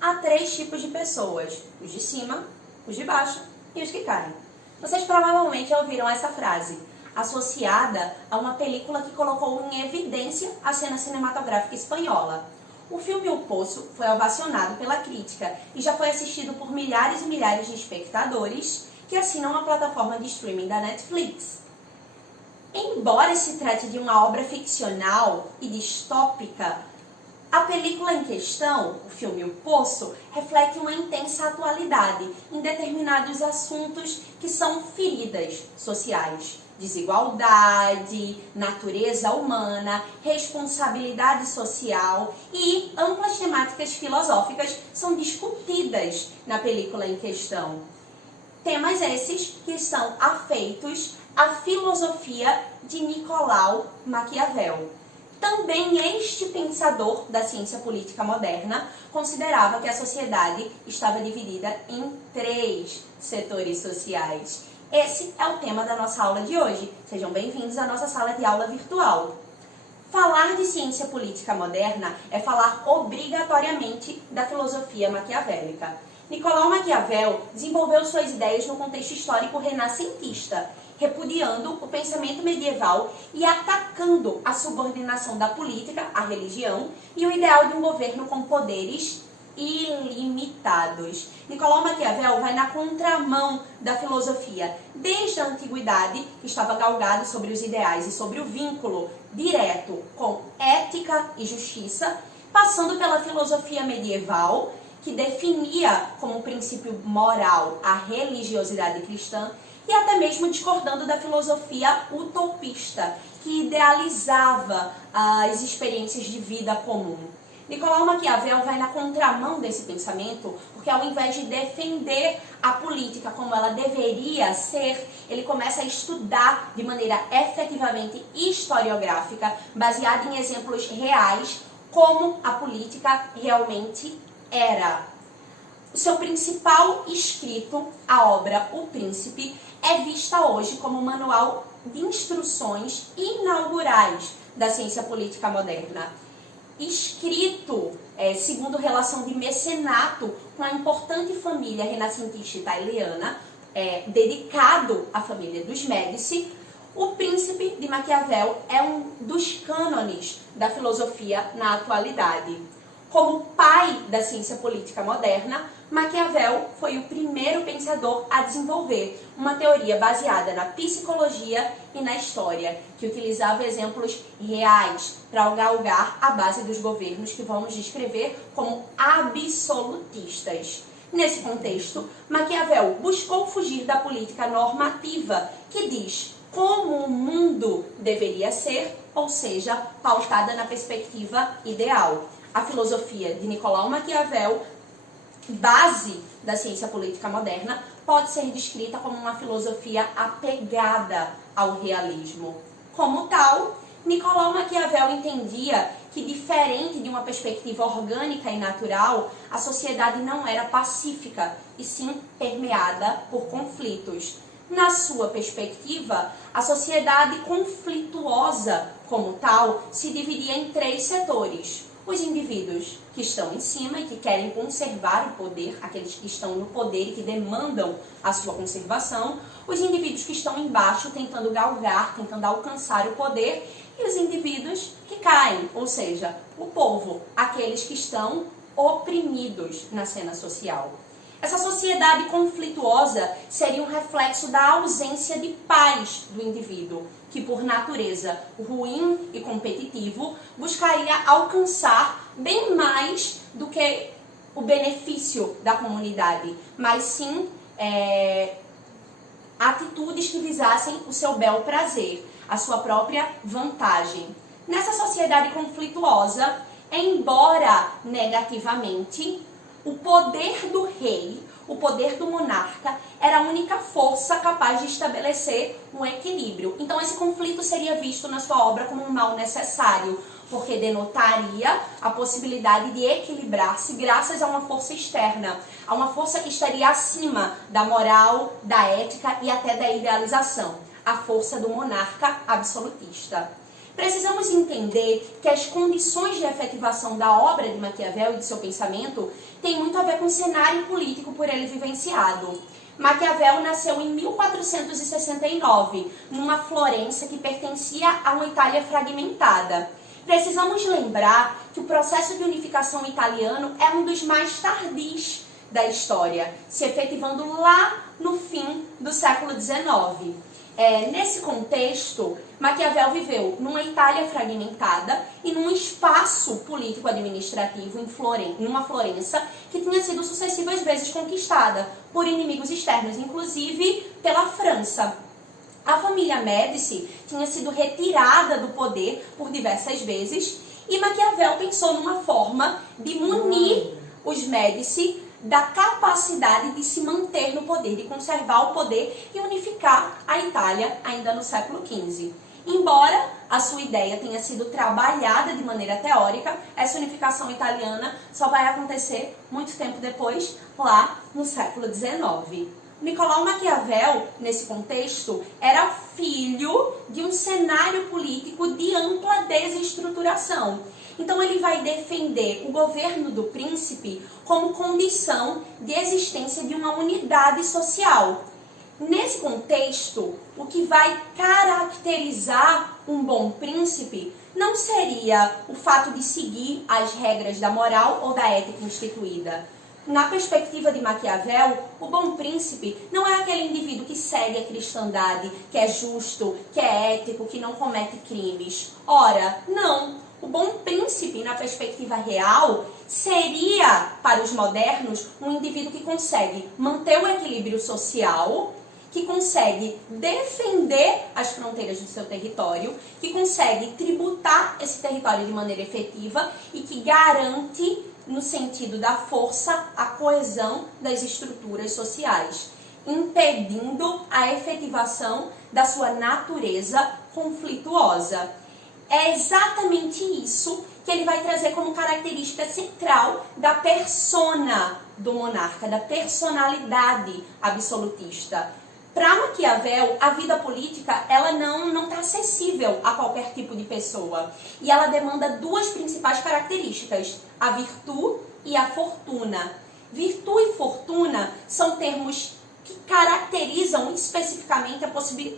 há 3 tipos de pessoas: os de cima, os de baixo e os que caem. Vocês provavelmente ouviram essa frase, associada a uma película que colocou em evidência a cena cinematográfica espanhola. O filme O Poço foi ovacionado pela crítica e já foi assistido por milhares e milhares de espectadores que assinam a plataforma de streaming da Netflix. Embora se trate de uma obra ficcional e distópica, a película em questão, o filme O Poço, reflete uma intensa atualidade em determinados assuntos que são feridas sociais. Desigualdade, natureza humana, responsabilidade social e amplas temáticas filosóficas são discutidas na película em questão. Temas esses que são afeitos à filosofia de Nicolau Maquiavel. Também este pensador da ciência política moderna considerava que a sociedade estava dividida em 3 setores sociais. Esse é o tema da nossa aula de hoje. Sejam bem-vindos à nossa sala de aula virtual. Falar de ciência política moderna é falar obrigatoriamente da filosofia maquiavélica. Nicolau Maquiavel desenvolveu suas ideias no contexto histórico renascentista, repudiando o pensamento medieval e atacando a subordinação da política à religião e o ideal de um governo com poderes ilimitados. Nicolau Maquiavel vai na contramão da filosofia, desde a antiguidade, que estava galgado sobre os ideais e sobre o vínculo direto com ética e justiça, passando pela filosofia medieval, que definia como princípio moral a religiosidade cristã, e até mesmo discordando da filosofia utopista, que idealizava as experiências de vida comum. Nicolau Maquiavel vai na contramão desse pensamento, porque ao invés de defender a política como ela deveria ser, ele começa a estudar de maneira efetivamente historiográfica, baseada em exemplos reais, como a política realmente era. O seu principal escrito, a obra O Príncipe, é vista hoje como um manual de instruções inaugurais da ciência política moderna. Escrito segundo relação de mecenato com a importante família renascentista italiana, dedicado à família dos Médici, O Príncipe de Maquiavel é um dos cânones da filosofia na atualidade. Como pai da ciência política moderna, Maquiavel foi o primeiro pensador a desenvolver uma teoria baseada na psicologia e na história, que utilizava exemplos reais para galgar a base dos governos que vamos descrever como absolutistas. Nesse contexto, Maquiavel buscou fugir da política normativa, que diz como o mundo deveria ser, ou seja, pautada na perspectiva ideal. A filosofia de Nicolau Maquiavel, base da ciência política moderna, pode ser descrita como uma filosofia apegada ao realismo. Como tal, Nicolau Maquiavel entendia que, diferente de uma perspectiva orgânica e natural, a sociedade não era pacífica, e sim permeada por conflitos. Na sua perspectiva, a sociedade conflituosa, como tal, se dividia em 3 setores. Os indivíduos que estão em cima e que querem conservar o poder, aqueles que estão no poder e que demandam a sua conservação, os indivíduos que estão embaixo tentando galgar, tentando alcançar o poder, e os indivíduos que caem, ou seja, o povo, aqueles que estão oprimidos na cena social. Essa sociedade conflituosa seria um reflexo da ausência de paz do indivíduo, que por natureza ruim e competitivo, buscaria alcançar bem mais do que o benefício da comunidade, mas sim atitudes que visassem o seu bel prazer, a sua própria vantagem. Nessa sociedade conflituosa, embora negativamente, o poder do rei, o poder do monarca, era a única força capaz de estabelecer um equilíbrio. Então esse conflito seria visto na sua obra como um mal necessário, porque denotaria a possibilidade de equilibrar-se graças a uma força externa, a uma força que estaria acima da moral, da ética e até da idealização, a força do monarca absolutista. Precisamos entender que as condições de efetivação da obra de Maquiavel e de seu pensamento têm muito a ver com o cenário político por ele vivenciado. Maquiavel nasceu em 1469, numa Florença que pertencia a uma Itália fragmentada. Precisamos lembrar que o processo de unificação italiano é um dos mais tardios da história, se efetivando lá no fim do século XIX. Nesse contexto, Maquiavel viveu numa Itália fragmentada e num espaço político-administrativo numa Florença que tinha sido sucessivas vezes conquistada por inimigos externos, inclusive pela França. A família Médici tinha sido retirada do poder por diversas vezes e Maquiavel pensou numa forma de munir os Médici da capacidade de se manter no poder, de conservar o poder e unificar a Itália ainda no século XV. Embora a sua ideia tenha sido trabalhada de maneira teórica, essa unificação italiana só vai acontecer muito tempo depois, lá no século XIX. Nicolau Maquiavel, nesse contexto, era filho de um cenário político de ampla desestruturação. Então ele vai defender o governo do príncipe como condição de existência de uma unidade social. Nesse contexto, o que vai caracterizar um bom príncipe não seria o fato de seguir as regras da moral ou da ética instituída. Na perspectiva de Maquiavel, o bom príncipe não é aquele indivíduo que segue a cristandade, que é justo, que é ético, que não comete crimes. Ora, não. O bom príncipe, na perspectiva real, seria, para os modernos, um indivíduo que consegue manter o equilíbrio social, que consegue defender as fronteiras do seu território, que consegue tributar esse território de maneira efetiva e que garante, no sentido da força, a coesão das estruturas sociais, impedindo a efetivação da sua natureza conflituosa. É exatamente isso que ele vai trazer como característica central da persona do monarca, da personalidade absolutista. Para Maquiavel, a vida política ela não está acessível a qualquer tipo de pessoa. E ela demanda duas principais características, a virtude e a fortuna. Virtude e fortuna são termos que caracterizam especificamente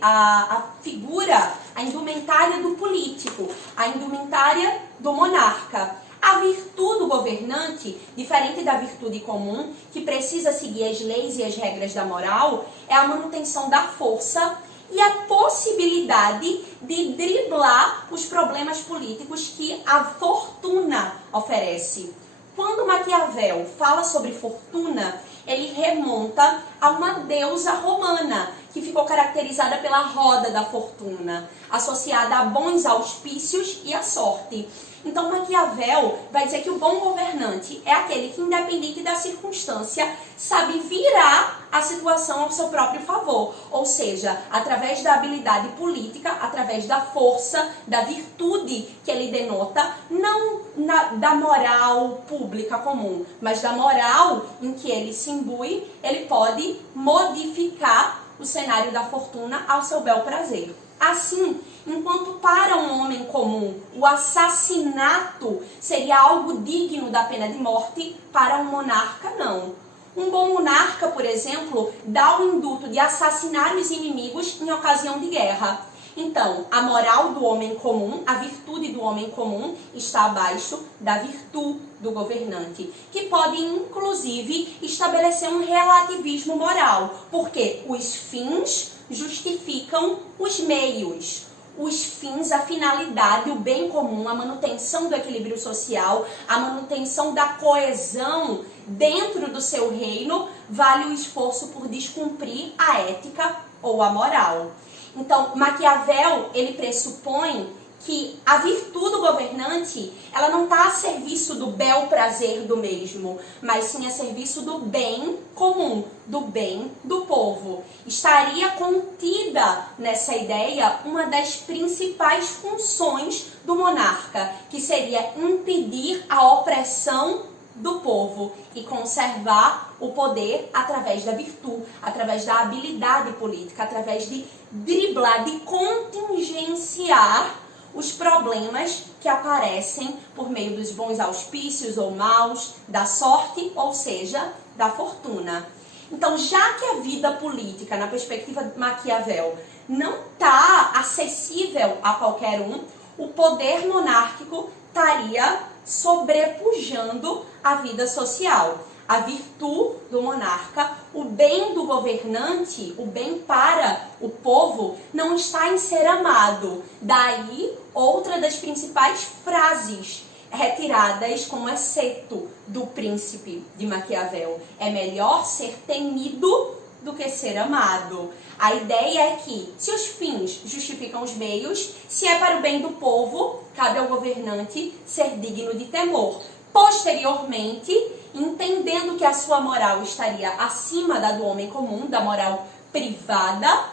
a figura, a indumentária do político, a indumentária do monarca. A virtude do governante, diferente da virtude comum, que precisa seguir as leis e as regras da moral, é a manutenção da força e a possibilidade de driblar os problemas políticos que a fortuna oferece. Quando Maquiavel fala sobre fortuna, ele remonta a uma deusa romana, que ficou caracterizada pela roda da fortuna, associada a bons auspícios e a sorte. Então Maquiavel vai dizer que o bom governante é aquele que, independente da circunstância, sabe virar a situação ao seu próprio favor. Ou seja, através da habilidade política, através da força, da virtude que ele denota, não da moral pública comum, mas da moral em que ele se imbui, ele pode modificar o cenário da fortuna ao seu bel prazer. Assim, enquanto para um homem comum o assassinato seria algo digno da pena de morte, para um monarca não. Um bom monarca, por exemplo, dá o indulto de assassinar os inimigos em ocasião de guerra. Então, a moral do homem comum, a virtude do homem comum está abaixo da virtude do governante, que pode, inclusive, estabelecer um relativismo moral, porque os fins justificam os meios. Os fins, a finalidade, o bem comum, a manutenção do equilíbrio social, a manutenção da coesão dentro do seu reino, vale o esforço por descumprir a ética ou a moral. Então, Maquiavel, ele pressupõe que a virtude do governante, ela não está a serviço do bel prazer do mesmo, mas sim a serviço do bem comum, do bem do povo. Estaria contida nessa ideia uma das principais funções do monarca, que seria impedir a opressão do povo e conservar o poder através da virtude, através da habilidade política, através de driblar, de contingenciar os problemas que aparecem por meio dos bons auspícios ou maus, da sorte, ou seja, da fortuna. Então, já que a vida política, na perspectiva de Maquiavel, não está acessível a qualquer um, o poder monárquico estaria sobrepujando a vida social. A virtude do monarca, o bem do governante, o bem para o povo, não está em ser amado. Daí, outra das principais frases retiradas como exceto do Príncipe de Maquiavel. É melhor ser temido do que ser amado. A ideia é que, se os fins justificam os meios, se é para o bem do povo, cabe ao governante ser digno de temor. Posteriormente, entendendo que a sua moral estaria acima da do homem comum, da moral privada,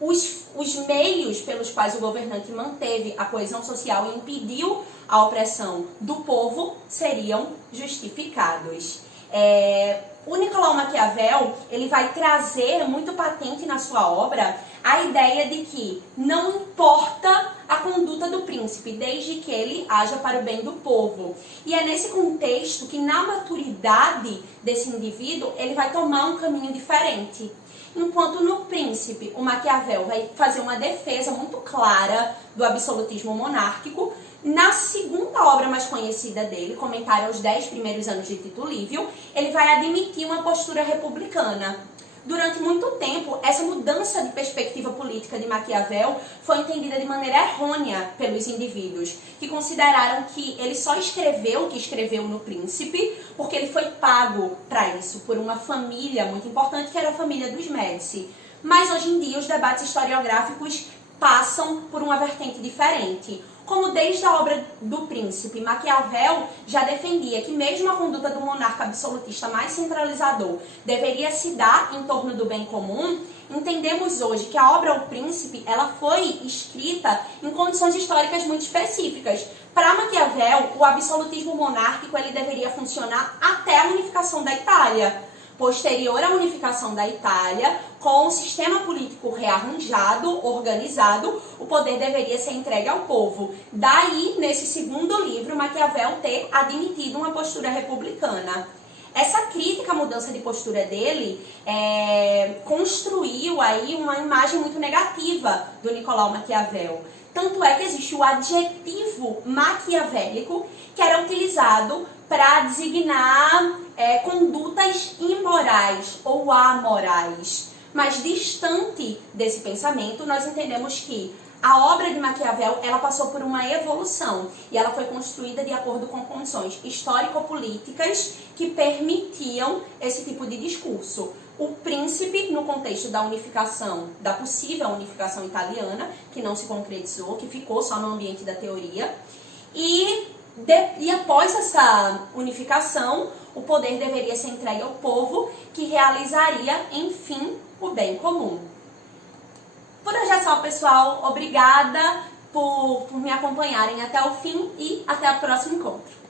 os meios pelos quais o governante manteve a coesão social e impediu a opressão do povo seriam justificados. O Nicolau Maquiavel, ele vai trazer muito patente na sua obra a ideia de que não importa a conduta do príncipe, desde que ele haja para o bem do povo. E é nesse contexto que, na maturidade desse indivíduo, ele vai tomar um caminho diferente. Enquanto no Príncipe, o Maquiavel vai fazer uma defesa muito clara do absolutismo monárquico, na segunda obra mais conhecida dele, Comentário aos 10 primeiros anos de Tito Livio, ele vai admitir uma postura republicana. Durante muito tempo, essa mudança de perspectiva política de Maquiavel foi entendida de maneira errônea pelos indivíduos, que consideraram que ele só escreveu o que escreveu no Príncipe porque ele foi pago para isso, por uma família muito importante, que era a família dos Médici. Mas hoje em dia, os debates historiográficos passam por uma vertente diferente. Como desde a obra do Príncipe, Maquiavel já defendia que mesmo a conduta do monarca absolutista mais centralizador deveria se dar em torno do bem comum, entendemos hoje que a obra O Príncipe ela foi escrita em condições históricas muito específicas. Para Maquiavel, o absolutismo monárquico ele deveria funcionar até a unificação da Itália. Posterior à unificação da Itália, com o sistema político rearranjado, organizado, o poder deveria ser entregue ao povo. Daí, nesse segundo livro, Maquiavel ter admitido uma postura republicana. Essa crítica à mudança de postura dele construiu aí uma imagem muito negativa do Nicolau Maquiavel. Tanto é que existe o adjetivo maquiavélico, que era utilizado para designar condutas imorais ou amorais. Mas distante desse pensamento, nós entendemos que a obra de Maquiavel ela passou por uma evolução e ela foi construída de acordo com condições histórico-políticas que permitiam esse tipo de discurso. O Príncipe, no contexto da unificação, da possível unificação italiana, que não se concretizou, que ficou só no ambiente da teoria, e após essa unificação, o poder deveria ser entregue ao povo, que realizaria, enfim, o bem comum. Por hoje é só, pessoal. Obrigada por me acompanharem até o fim e até o próximo encontro.